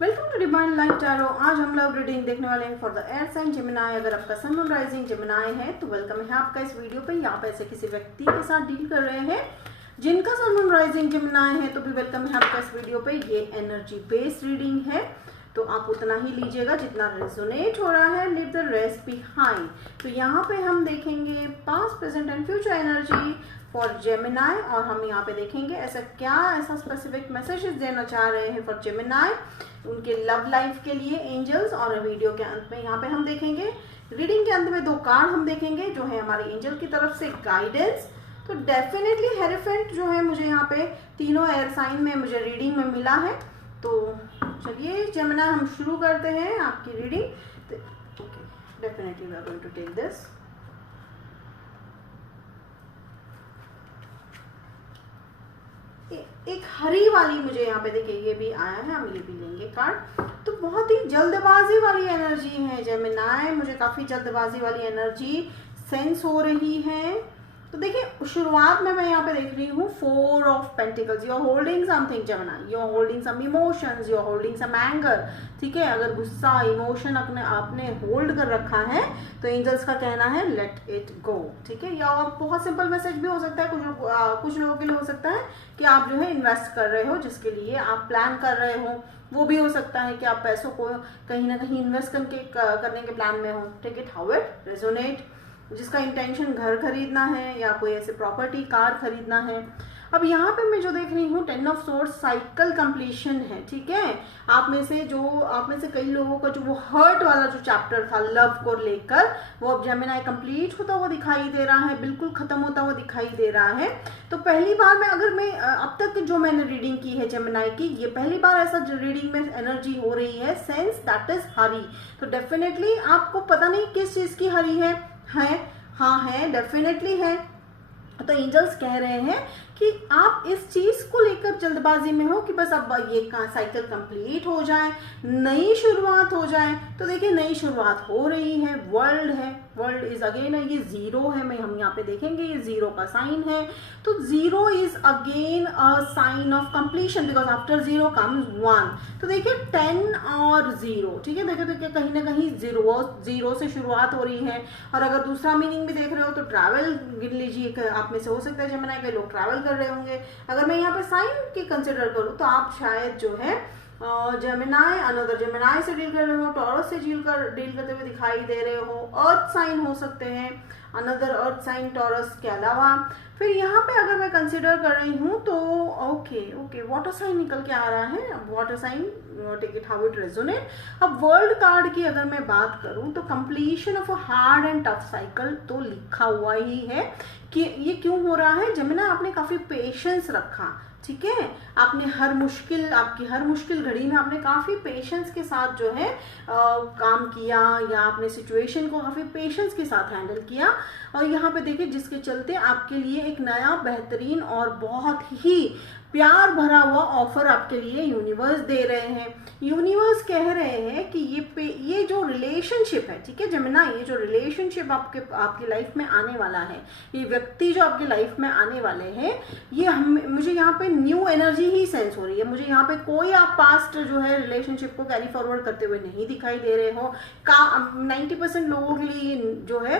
Welcome to divine life tarot. आज हम love reading देखने वाले हैं for the air sign Gemini. अगर आपका सन मून राइजिंग जेमिनी है तो वेलकम है आपका इस वीडियो पे। आप ऐसे किसी व्यक्ति के साथ डील कर रहे हैं जिनका सन मून राइजिंग जेमिनी है तो भी वेलकम है आपका इस वीडियो पे। ये एनर्जी बेस्ड रीडिंग है तो आप उतना ही लीजिएगा जितना रेजोनेट हो रहा है, लीव द रेस्ट बिहाइंड। तो यहाँ पे हम देखेंगे past present and future energy for Gemini और हम यहाँ पे देखेंगे ऐसा स्पेसिफिक मैसेजेस देना चाह रहे हैं फॉर जेमिनी उनके लव लाइफ के लिए एंजल्स। और वीडियो के अंत में यहाँ पे हम देखेंगे, रीडिंग के अंत में 2 कार्ड हम देखेंगे जो है हमारे एंजल की तरफ से गाइडेंस। तो डेफिनेटली हेरेफेंट जो है मुझे यहाँ पे तीनों एयर साइन में मुझे रीडिंग में मिला है। तो चलिए जेमिनी हम शुरू करते हैं आपकी reading. Okay, definitely we are going to take this. एक हरी वाली मुझे यहाँ पे देखिए ये भी आया है, हम ये भी लेंगे कार्ड। तो बहुत ही जल्दबाजी वाली एनर्जी है जेमिनी, मुझे काफी जल्दबाजी वाली एनर्जी सेंस हो रही है। तो देखिए शुरुआत में मैं यहाँ पे देख रही हूँ 4 of pentacles. You are holding something Gemini, you are holding some emotions, you are holding some anger. ठीक है, अगर गुस्सा इमोशन आपने होल्ड कर रखा है तो एंजल्स का कहना है लेट इट गो। ठीक है, या बहुत सिंपल मैसेज भी हो सकता है, कुछ लोगों के लिए हो सकता है कि आप जो है इन्वेस्ट कर रहे हो, जिसके लिए आप प्लान कर रहे हो। वो भी हो सकता है कि आप पैसों को कहीं ना कहीं इन्वेस्ट करने के प्लान में हो। Take it how it resonate. जिसका इंटेंशन घर खरीदना है या कोई ऐसे प्रॉपर्टी कार खरीदना है। अब यहाँ पे मैं जो देख रही हूँ 10 ऑफ सोर्ड्स साइकिल कंप्लीशन है। ठीक है, आप में से कई लोगों का जो वो हर्ट वाला जो चैप्टर था लव को लेकर, वो अब जेमिनी कंप्लीट होता हुआ दिखाई दे रहा है, बिल्कुल खत्म होता हुआ दिखाई दे रहा है। तो पहली बार में अब तक जो मैंने रीडिंग की है जेमिनी की, ये पहली बार ऐसा रीडिंग में एनर्जी हो रही है सेंस दैट इज हरी। तो डेफिनेटली आपको पता नहीं किस चीज की हरी है हाँ है, डेफिनेटली है। तो एंजल्स कह रहे हैं कि आप इस चीज को लेकर जल्दबाजी में हो कि बस अब ये साइकिल कंप्लीट हो जाए, नई शुरुआत हो जाए। तो देखिए नई शुरुआत हो रही है, वर्ल्ड इज अगेन, ये 0 है, हम यहाँ पे देखेंगे ये 0 का साइन है। तो 0 is again a sign of completion because after 0 comes 1। तो देखिए 10 और 0, ठीक है, देखिए कहीं ना कहीं 0 से शुरुआत हो रही है। और अगर दूसरा मीनिंग भी देख रहे हो तो ट्रैवल गिन लीजिए, आप में से हो सकता है जेमिनी के लोग ट्रैवल कर रहे होंगे। अगर मैं यहाँ पे साइन की कंसिडर करूँ तो आप शायद जो है जेमिनी अनदर जेमिनी से डील कर रहे हो, टॉरस से डील करते हुए दिखाई दे रहे हो। अर्थ साइन हो सकते हैं, अनदर अर्थ साइन टॉरस के अलावा। फिर यहाँ पे अगर मैं कंसिडर कर रही हूँ तो ओके वाटर साइन निकल के आ रहा है। Water sign, take it how it resonate. अब वर्ल्ड कार्ड की अगर मैं बात करूँ तो completion of a hard and tough cycle तो लिखा हुआ ही है। कि ये क्यों हो रहा है जेमिनी, आपने काफी पेशेंस रखा। ठीक है, आपकी हर मुश्किल घड़ी में आपने काफी पेशेंस के साथ जो है काम किया, या आपने सिचुएशन को काफी पेशेंस के साथ हैंडल किया। और यहाँ पे देखिए जिसके चलते आपके लिए एक नया बेहतरीन और बहुत ही प्यार भरा हुआ ऑफर आपके लिए यूनिवर्स दे रहे हैं। यूनिवर्स कह रहे हैं कि ये जो रिलेशनशिप है, ठीक है जेमिनी, ये जो रिलेशनशिप आपकी लाइफ में आने वाला है, ये व्यक्ति जो आपकी लाइफ में आने वाले हैं, ये मुझे यहाँ पे न्यू एनर्जी ही सेंस हो रही है। मुझे यहाँ पे कोई आप पास्ट जो है रिलेशनशिप को कैरी फॉरवर्ड करते हुए नहीं दिखाई दे रहे हो। 90% लोगों के लिए जो है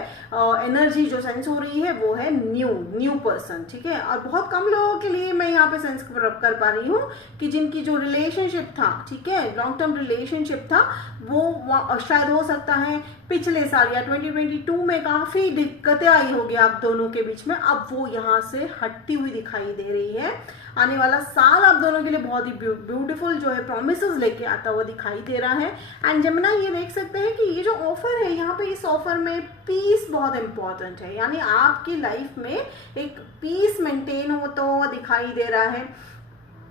एनर्जी जो सेंस हो रही है वो है न्यू पर्सन। ठीक है, और बहुत कम लोगों के लिए मैं यहाँ पे सेंस कर पा रही हूँ कि जिनकी जो रिलेशनशिप था, ठीक है, लॉन्ग टर्म रिलेशनशिप था, वो शायद हो सकता है पिछले साल या 2022 में काफी दिक्कतें आई होगी आप दोनों के बीच में। अब वो यहाँ से हटती हुई दिखाई दे रही है। आने वाला साल आप दोनों के लिए बहुत ही ब्यूटीफुल जो है प्रॉमिसेस लेके आता हुआ दिखाई दे रहा है। एंड जेमिनी ये देख सकते हैं कि ये जो ऑफर है यहाँ पे, इस ऑफर में पीस बहुत इंपॉर्टेंट है। यानी आपकी लाइफ में एक पीस मेंटेन होता हुआ दिखाई दे रहा है।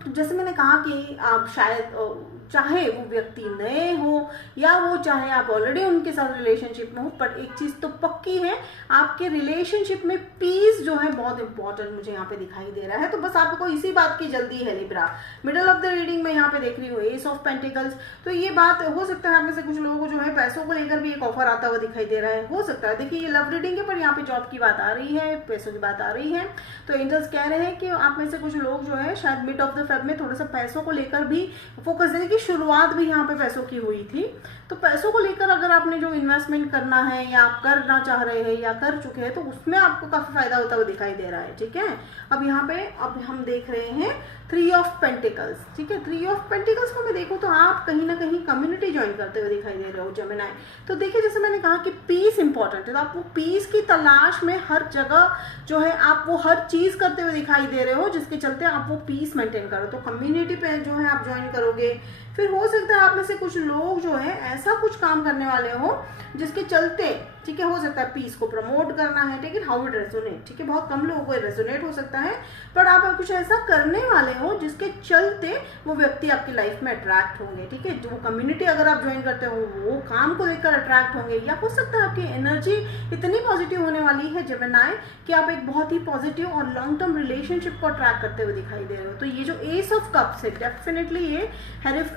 जैसे मैंने कहा कि आप शायद चाहे वो व्यक्ति नए हो या वो चाहे आप ऑलरेडी उनके साथ रिलेशनशिप में हो, पर एक चीज तो पक्की है, आपके रिलेशनशिप में पीस जो है बहुत इंपॉर्टेंट मुझे यहाँ पे दिखाई दे रहा है। तो बस आपको इसी बात की जल्दी है Libra. Middle of the reading में यहाँ पे देख रही हूँ एस ऑफ पेंटिकल्स। तो ये बात हो सकता है आप में से कुछ लोगों को जो है पैसों को लेकर भी एक ऑफर आता हुआ दिखाई दे रहा है, हो सकता है। देखिए ये लव रीडिंग है पर यहाँ पे जॉब की बात आ रही है, पैसों की बात आ रही है। तो एंजल्स कह रहे हैं कि आप में से कुछ लोग जो है शायद मिड ऑफ द फेब में थोड़ा सा पैसों को लेकर भी फोकस देने की शुरुआत भी यहाँ पे पैसों की हुई थी। तो पैसों को लेकर अगर आपने जो इन्वेस्टमेंट करना है या आप करना चाह रहे हैं या कर चुके हैं तो उसमें आपको काफी फायदा होता हुआ दिखाई दे रहा है। ठीक है, अब यहाँ पे अब हम देख रहे हैं 3 ऑफ पेंटिकल्स। ठीक है, 3 ऑफ पेंटिकल्स को मैं देखूँ तो आप कहीं ना कहीं कम्युनिटी ज्वाइन करते हुए दिखाई दे रहे हो जेमिनी। तो देखिए, जैसे मैंने कहा कि पीस इंपॉर्टेंट है, तो आप वो पीस की तलाश में हर जगह जो है आप वो हर चीज करते हुए दिखाई दे रहे हो, जिसके चलते आप वो पीस मेंटेन करो। तो कम्युनिटी पे जो है आप ज्वाइन करोगे। फिर हो सकता है आप में से कुछ लोग जो है ऐसा कुछ काम करने वाले हो जिसके चलते, ठीक है, हो सकता है पीस को प्रमोट करना है, ठीक है, हाउ इट रेजोनेट, ठीक है, बहुत कम लोगों को रेजोनेट हो सकता है, पर आप कुछ ऐसा करने वाले हो जिसके चलते वो व्यक्ति आपकी लाइफ में अट्रैक्ट होंगे। ठीक है, जो कम्युनिटी अगर आप ज्वाइन करते हो वो काम को देखकर अट्रैक्ट होंगे, या हो सकता है आपकी एनर्जी इतनी पॉजिटिव होने वाली है जेमिनी कि आप एक बहुत ही पॉजिटिव और लॉन्ग टर्म रिलेशनशिप को अट्रैक्ट करते हुए दिखाई दे रहे हो। तो ये जो एस ऑफ कप्स है, डेफिनेटली ये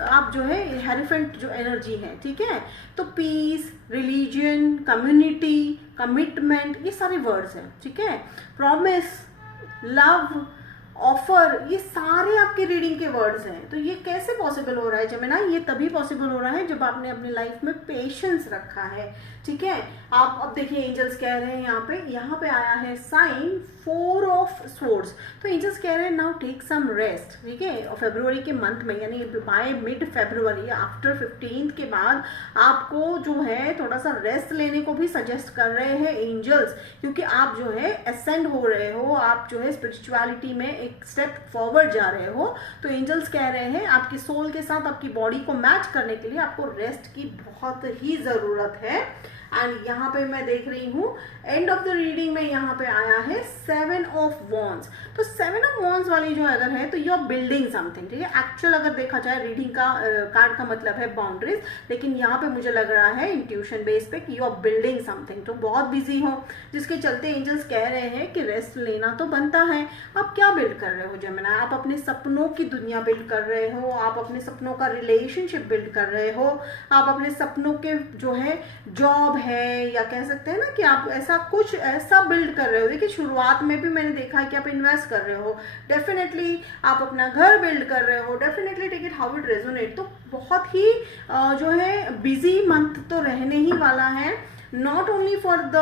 आप जो है हेरिफेंट जो एनर्जी है। ठीक है, तो पीस, रिलीजन, कम्युनिटी, कमिटमेंट, ये सारे वर्ड्स हैं। ठीक है, प्रॉमिस, लव, ऑफर, ये सारे आपके रीडिंग के वर्ड्स हैं। तो ये कैसे पॉसिबल हो रहा है जेमिनी? ये तभी पॉसिबल हो रहा है जब आपने अपनी लाइफ में पेशेंस रखा है। ठीक है, आप अब देखिए एंजल्स कह रहे हैं यहाँ पे आया है साइन 4 ऑफ स्वॉर्ड्स। तो एंजल्स कह रहे हैं नाउ टेक सम रेस्ट। ठीक है, और फरवरी के मंथ में यानी बाय मिड फरवरी आफ्टर 15 के बाद आपको जो है थोड़ा सा रेस्ट लेने को भी सजेस्ट कर रहे हैं एंजल्स, क्योंकि आप जो है असेंड हो रहे हो, आप जो है स्पिरिचुअलिटी में एक स्टेप फॉरवर्ड जा रहे हो। तो एंजल्स कह रहे हैं आपकी सोल के साथ आपकी बॉडी को मैच करने के लिए आपको रेस्ट की बहुत ही जरूरत है। एंड यहाँ पे मैं देख रही हूँ एंड ऑफ द रीडिंग में यहाँ पे आया है 7 ऑफ वॉन्ड्स। तो 7 ऑफ वॉन्ड्स वाली जो अगर है तो यू आर बिल्डिंग समथिंग। ठीक है, एक्चुअल अगर देखा जाए रीडिंग का कार्ड का मतलब है बाउंड्रीज, लेकिन यहाँ पे मुझे लग रहा है इंट्यूशन बेस पे कि यू आर बिल्डिंग समथिंग। तो बहुत बिजी हो, जिसके चलते एंजल्स कह रहे हैं कि रेस्ट लेना तो बनता है। आप क्या बिल्ड कर रहे हो जेमिनी? आप अपने सपनों की दुनिया बिल्ड कर रहे हो, आप अपने सपनों का रिलेशनशिप बिल्ड कर रहे हो, आप अपने सपनों के जो है जॉब है, या कह सकते हैं ना कि आप ऐसा कुछ ऐसा बिल्ड कर रहे हो। देखिए, शुरुआत में भी मैंने देखा है कि आप इन्वेस्ट कर रहे हो, डेफिनेटली आप अपना घर बिल्ड कर रहे हो, definitely take it how it resonate. तो बहुत ही जो है बिजी मंथ तो रहने ही वाला है, not only for the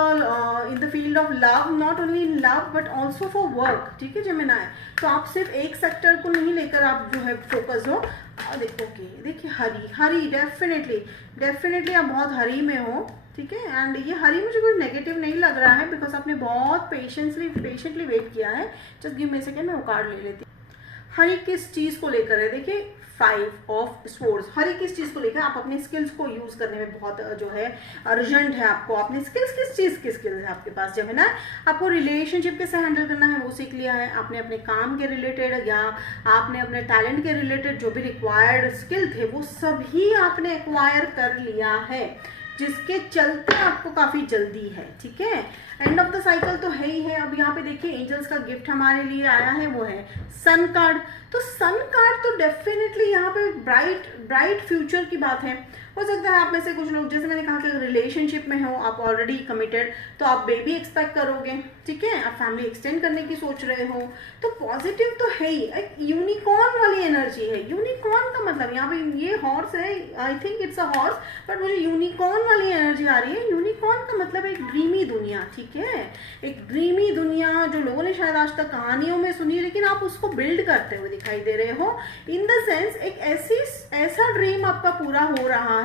in the field of love, not only in love but also for work. ठीक है जेमिनी, तो आप सिर्फ एक सेक्टर को नहीं लेकर आप जो है फोकस हो। देखिए हरी डेफिनेटली आप बहुत हरी में हो। ठीक है, एंड ये हरी मुझे कोई नेगेटिव नहीं लग रहा है, बिकॉज आपने बहुत पेशेंटली वेट किया है। Just give me a second, मैं वो कार्ड ले लेती हूँ। हरी किस चीज को लेकर है? देखिए 5 ऑफ स्वॉर्ड्स, हरी किस चीज को लेकर? आप अपने स्किल्स को यूज करने में बहुत जो है अर्जेंट है आपको। अपने स्किल्स, किस चीज की स्किल्स है आपके पास जेमिनी? आपको रिलेशनशिप कैसे हैंडल करना है वो सीख लिया है आपने, अपने काम के रिलेटेड या आपने अपने टैलेंट के रिलेटेड जो भी रिक्वायर्ड स्किल थे वो सभी आपने एक्वायर कर लिया है, जिसके चलते आपको काफी जल्दी है। ठीक है, एंड ऑफ द साइकिल तो है ही है। अब यहाँ पे देखिए एंजल्स का गिफ्ट हमारे लिए आया है, वो है सन कार्ड। तो सन कार्ड तो डेफिनेटली यहाँ पे ब्राइट फ्यूचर की बात है। हो सकता है आप में से कुछ लोग, जैसे मैंने कहा कि अगर रिलेशनशिप में हो, आप ऑलरेडी कमिटेड, तो आप बेबी एक्सपेक्ट करोगे। ठीक है, आप फैमिली एक्सटेंड करने की सोच रहे हो, तो पॉजिटिव तो है ही। एक यूनिकॉर्न वाली एनर्जी है। यूनिकॉर्न का मतलब यहाँ पे ये हॉर्स है, I think it's a horse, but मुझे यूनिकॉर्न वाली एनर्जी आ रही है। यूनिकॉर्न का मतलब एक ड्रीमी दुनिया। ठीक है, एक ड्रीमी दुनिया जो लोगों ने शायद आज तक कहानियों में सुनी, लेकिन आप उसको बिल्ड करते हुए दिखाई दे रहे हो। इन द सेंस एक ऐसा ड्रीम आपका पूरा हो रहा है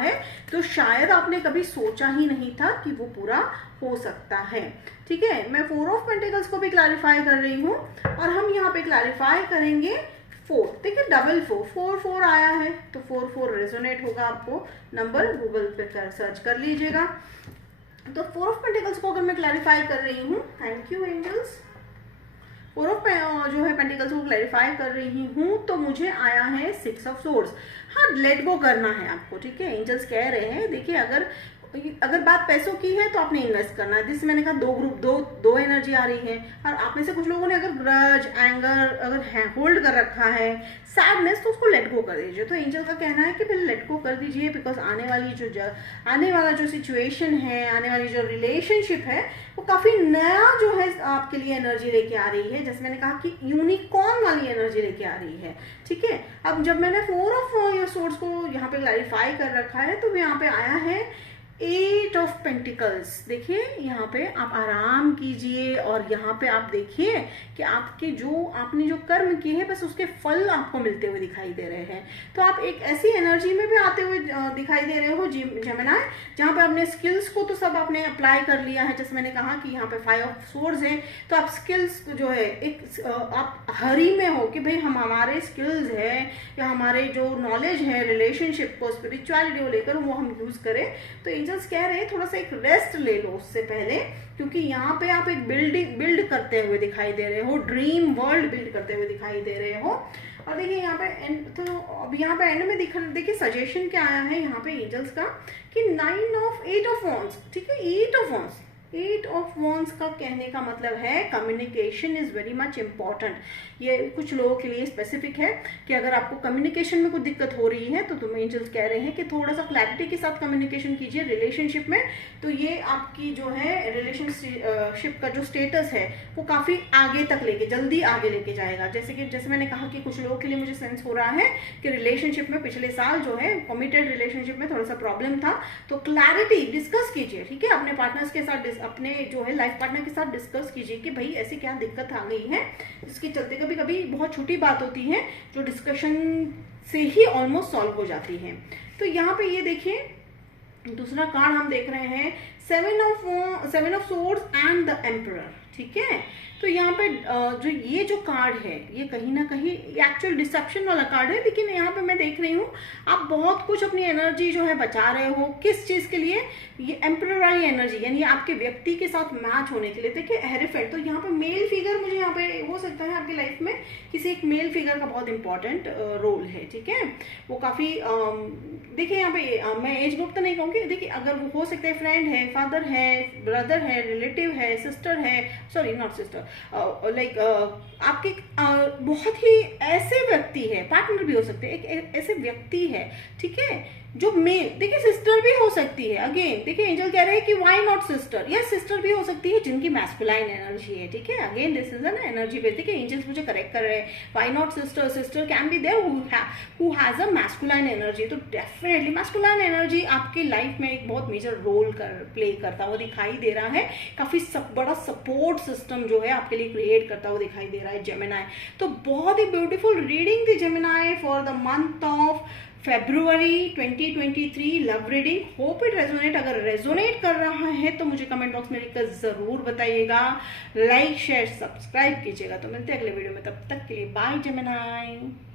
तो शायद आपने कभी सोचा ही नहीं था कि वो पूरा हो सकता है। ठीक है, मैं 4 ऑफ पेंटिकल्स को भी क्लैरिफाई कर रही हूँ, और हम यहाँ पे क्लैरिफाई करेंगे 4। देखिए 4 आया है, तो 4 रेजोनेट होगा। आपको नंबर गूगल पे सर्च कर लीजिएगा। तो 4 ऑफ पेंटिकल्स को अगर मैं क्लैरिफाई कर रही हूँ, थैंक यू एंजल्स, 4 ऑफ जो है पेंटिकल्स को क्लैरिफाई कर रही हूँ, तो मुझे आया है 6 ऑफ सोर्ड्स। हाँ, लेट गो करना है आपको। ठीक है, एंजल्स कह रहे हैं देखिए अगर अगर बात पैसों की है तो आपने इन्वेस्ट करना है। जैसे मैंने कहा दो ग्रुप, दो एनर्जी आ रही है, और आप में से कुछ लोगों ने अगर ग्रज, एंगर अगर होल्ड कर रखा है, सैडनेस, तो उसको लेट गो कर दीजिए। तो एंजल का कहना है कि पहले लेट गो कर दीजिए, बिकॉज आने वाला जो सिचुएशन है, आने वाली जो रिलेशनशिप है, वो काफी नया जो है आपके लिए एनर्जी लेके आ रही है। जैसे मैंने कहा कि यूनिकॉर्न वाली एनर्जी लेके आ रही है, ठीक है। अब जब मैंने 4 ऑफ सोर्ड्स को यहाँ पे क्लैरिफाई कर रखा है, तो यहाँ पे आया है 8 ऑफ पेंटिकल्स। देखिए यहाँ पे आप आराम कीजिए, और यहाँ पे आप देखिए कि आपके आपने जो कर्म किए हैं, बस उसके फल आपको मिलते हुए दिखाई दे रहे हैं। तो आप एक ऐसी एनर्जी में भी आते हुए दिखाई दे रहे हो जेमिनी, जहाँ पे आपने स्किल्स को तो सब आपने अप्लाई कर लिया है। जैसे मैंने कहा कि यहाँ पे 5 ऑफ सोर्ड्स है, तो आप स्किल्स जो है आप हरी में हो कि भाई हमारे स्किल्स है या हमारे जो नॉलेज है रिलेशनशिप को, स्पिरिचुअलिटी को लेकर, वो हम यूज करें। तो एंजल्स कह रहे हैं थोड़ा सा एक रेस्ट ले लो उससे पहले, क्योंकि यहाँ पे आप एक बिल्ड करते हुए दिखाई दे रहे हो, ड्रीम वर्ल्ड बिल्ड करते हुए दिखाई दे रहे हो। और देखिए यहाँ पे एंड, तो अब यहाँ पे एंड में देखिए सजेशन क्या आया है यहाँ पे एंजल्स का कि 8 ऑफ वॉन्ड्स, ठीक है, 8 ऑफ वॉन्ड्स का कहने का मतलब है communication is very much important. ये कुछ लोगों के लिए स्पेसिफिक है कि अगर आपको कम्युनिकेशन में कुछ दिक्कत हो रही है, तो तुम एंजल्स कह रहे हैं कि थोड़ा सा क्लैरिटी के साथ कम्युनिकेशन कीजिए रिलेशनशिप में। तो ये आपकी जो है रिलेशनशिप का जो स्टेटस है वो काफी आगे तक जल्दी आगे लेके जाएगा। जैसे मैंने कहा कि कुछ लोगों के लिए मुझे सेंस हो रहा है कि रिलेशनशिप में पिछले साल जो है कमिटेड रिलेशनशिप में थोड़ा सा प्रॉब्लम था, तो क्लैरिटी डिस्कस कीजिए, ठीक है, अपने पार्टनर्स के साथ, अपने जो है लाइफ पार्टनर के साथ डिस्कस कीजिए कि भाई ऐसी क्या दिक्कत आ गई है, इसके चलते कभी कभी बहुत छोटी बात होती है जो डिस्कशन से ही ऑलमोस्ट सॉल्व हो जाती है। तो यहाँ पे ये देखिए दूसरा कार्ड हम देख रहे हैं 7 of swords and the emperor, ठीक है। तो यहाँ पे जो कार्ड है ये कहीं ना कहीं एक्चुअल डिसेप्शन वाला कार्ड है, लेकिन यहाँ पे मैं देख रही हूँ आप बहुत कुछ अपनी एनर्जी जो है बचा रहे हो। किस चीज के लिए? ये एम्परर वाली एनर्जी, यानी आपके व्यक्ति के साथ मैच होने के लिए। देखिए हेरोफेंट, तो यहाँ पे मेल फिगर मुझे यहाँ पे हो सकता है आपकी लाइफ में किसी एक मेल फिगर का बहुत इंपॉर्टेंट रोल है, ठीक है। वो काफी देखिए यहाँ पे मैं एज ग्रुप तो नहीं कहूँगी, देखिए अगर वो हो सकता है फ्रेंड है, फादर है, ब्रदर है, रिलेटिव है, सिस्टर है, सॉरी नॉट सिस्टर, लाइक आपके बहुत ही ऐसे व्यक्ति है, पार्टनर भी हो सकते हैं, एक ऐसे व्यक्ति है, ठीक है, जो मेल, देखिए सिस्टर भी हो सकती है। अगेन देखिए एंजल कह रहे हैं कि व्हाई नॉट सिस्टर, या सिस्टर भी हो सकती है जिनकी मैस्कुलाइन एनर्जी है, ठीक है। Again this is an energy base, देखिए एंजल्स मुझे करेक्ट कर रहे हैं, why not sister, sister can be there who has a masculine energy. तो डेफिनेटली मैस्कुलाइन एनर्जी आपकी लाइफ में एक बहुत मेजर रोल प्ले करता हुआ दिखाई दे रहा है, काफी बड़ा सपोर्ट सिस्टम जो है आपके लिए क्रिएट करता हुआ दिखाई दे रहा है जेमिनी। तो बहुत ही ब्यूटीफुल रीडिंग थी Gemini for the month of February 2023 love reading. Hope it resonate. अगर रेजोनेट कर रहा है तो मुझे कमेंट बॉक्स में लिखकर जरूर बताइएगा, लाइक शेयर सब्सक्राइब कीजिएगा। तो मिलते हैं अगले वीडियो में, तब तक के लिए बाय जेमिनी।